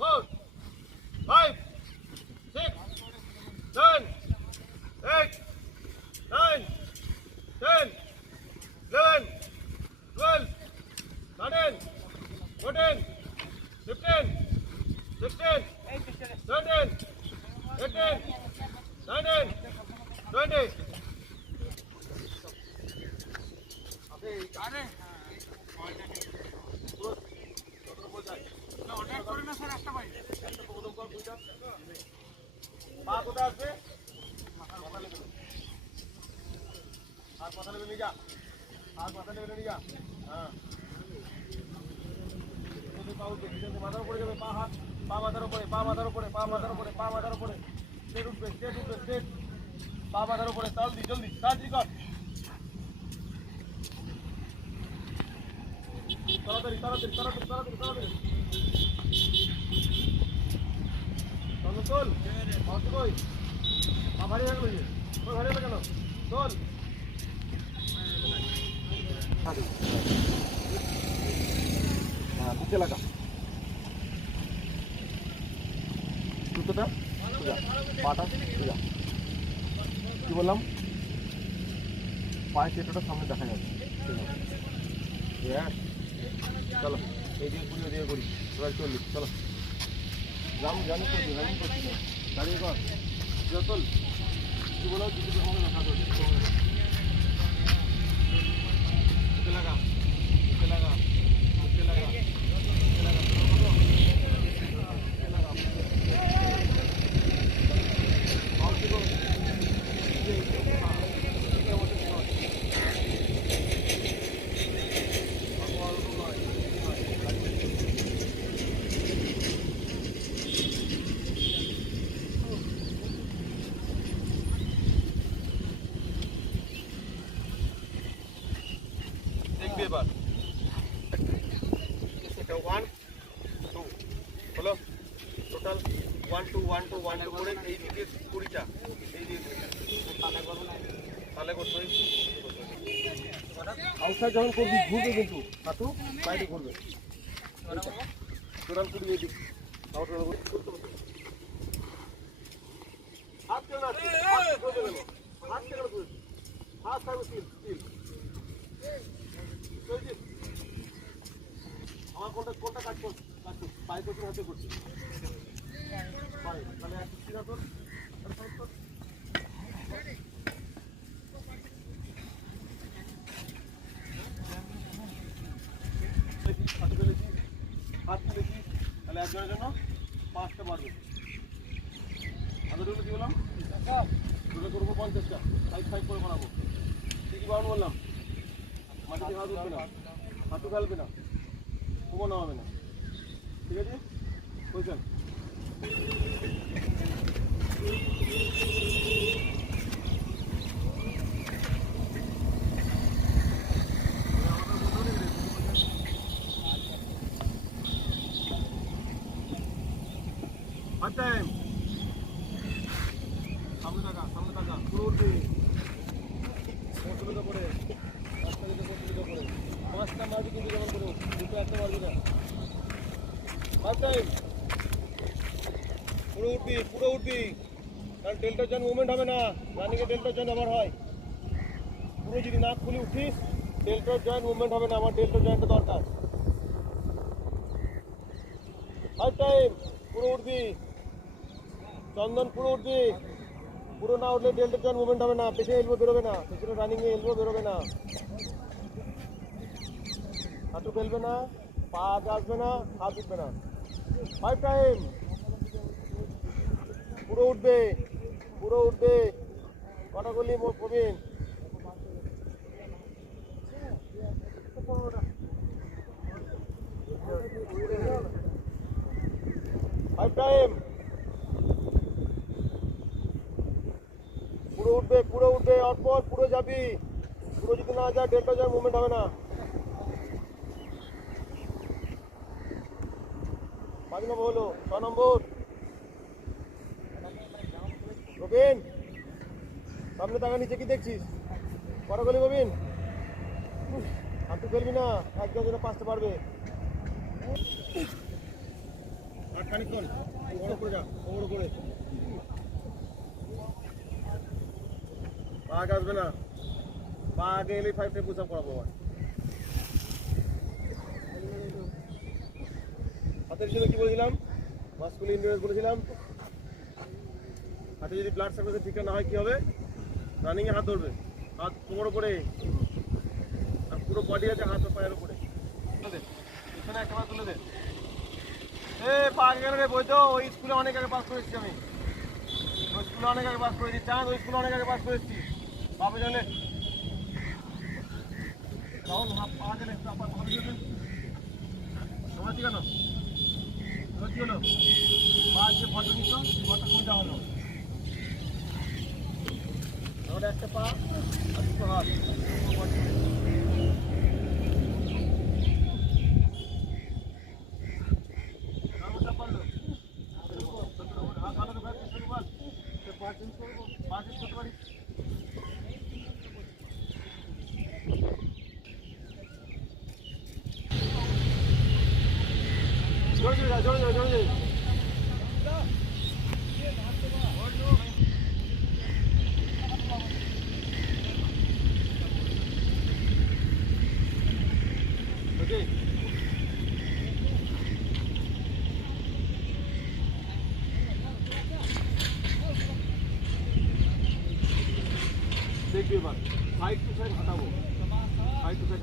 4, 5, 6, 7, 8, 9, 10, 11, 12, 13, 14, 15, 16, 17, 18, 19, 20. পা কোথায় আসবে? আর কথা লেগে নিয়ে যা, আর কথা লেগে নিয়ে যা। হ্যাঁ, মাথার উপরে যাবে, পা হাত, পা মাথার উপরে, পা মাথার উপরে, পা মাথার উপরে, পা মাথার উপরে, স্টেট উঠবে, স্টেট উঠবে, স্টেট, পা মাথার উপরে, জলদি জলদি তাড়াতাড়ি কর, তাড়াতাড়ি তাড়াতাড়ি তাড়াতাড়ি তাড়াতাড়ি তাড়াতাড়ি। চল কই পা ভারী হয়ে গেল, ওই ভারী হলো কেন? চল বুকে লাগা জুতোটা সোজা, পাটা সোজা। কি বললাম? পায়ের চেটোটা সামনে দেখা যাবে। চলো এই দিয়ে করি, ওই দিয়ে করি, এবার চল্লিশ। চলো জানি করছি, রানিং করছি, দাঁড়িয়ে কর, চল। কি বলো? দুটো সময় দেখা করছি, বুকে লাগা, বুকে লাগা, বুকে লাগা, বুকে লাগা, দেখবি এবার। এটা 1 2 হলো টোটাল 1 2 1 2 1 2 করে এই দিকে 20টা, এই দিকে তালে করব না, তালে করতে হবে। আউটসাইড যখন করবি ঘুরবে কিন্তু হাঁটু বাইরে ঘুরবে। টোটাল 20 এই দিক আউটসাইড করতে হবে। হাত কেন আছে? হাত ধরে গেল, হাত কেন ধরে? হাত ছাড়ো, স্টিল স্টিল। আমার কোনটা কাজ করছি, পায়ে করছি, হাতে করছি, তাহলে এক সিরা তোর হাত তুলেছি, তাহলে একজনের জন্য 5টা বাড়বে। আমি দুটো কি বললাম? দুটো করবো 50টা, 5 করে বানাবো। কি বানাবো বললাম? মাটিতে হাত উঠবে না, হাঁটু ফেলবে না, কুমো নামাবে না, ঠিক আছে? বুঝছেন? সামনে থাকা, পুরো উঠবে, করে 5টা মারবি কিন্তু যেমন করে, দুটো একটা মারবি না। পুরো উঠবি, পুরো উঠবি, কারণ ডেল্টা জয়েন্ট মুভমেন্ট হবে না, রানিংয়ে ডেল্টা জয়েন্ট আবার হয়। পুরো যদি নাক খুলে উঠিস ডেল্টা জয়েন্ট মুভমেন্ট হবে না, আমার ডেল্টা জয়েন্টটা দরকার। ফার্স্ট টাইম পুরো উঠবি, চন্দন পুরো উঠবি, পুরো না উঠলে ডেল্টা জয়েন্ট মুভমেন্ট হবে না, পেছনে এলবো বেরোবে না, পেছনে রানিংয়ে এলবো বেরোবে না, হাঁটু ফেলবে না, পা আগে আসবে না, হাত উঠবে না। 5 টাইম পুরো উঠবে, পুরো উঠবে। কটা করলি প্রবীণ? 5 টাইম পুরো উঠবে, পুরো উঠবে, অল্প পুরো যাবি, পুরো যদি না যায় ডেল্টা জয়েন্ট মুভমেন্ট হবে না। 5 নম্বর হলো, 6 নম্বর প্রবীণ, সামনে টাকা নিচে কি দেখছিস? কটা গলি প্রবীণ? হাঁটু ফেলবি না, একজন যেন 5টা পারবে। খানিকক্ষণ কোমর করে যা, কোমর করে পা আগে আসবে না, পা আগে এলেই 5 স্টেপ পুশ আপ করাবো। আবার হাতের জন্য কি বলেছিলাম, মাসকুলিন এন্ডুরেন্স বলেছিলাম। হাতে যদি ব্লাড সার্কুলেশন ঠিক না হয় কি হবে, রানিং এ হাত ধরবে, হাত কোমর উপরে আর পুরো বডি আছে হাত ও পায়ের উপরে। এখানে একটা পা তুলে দে। এ পা আগে গেলে রে, বই তো ওই স্কুলে অনেক আগে পাস করেছি আমি, ওই স্কুলে অনেক আগে পাস করেছি, চাঁদ ওই স্কুলে অনেক আগে পাস করেছি। বাবু জানে রাহুল হাত পা গেলে সময় ঠিক না কি হলো, পা যে ফটো নিত ফটো কোনটা হলো, তাহলে একটা পা আর দুটো হাত জোরে দেখবি এবার সাইড টু সাইড হাঁটাবো, সাইড টু সাইড।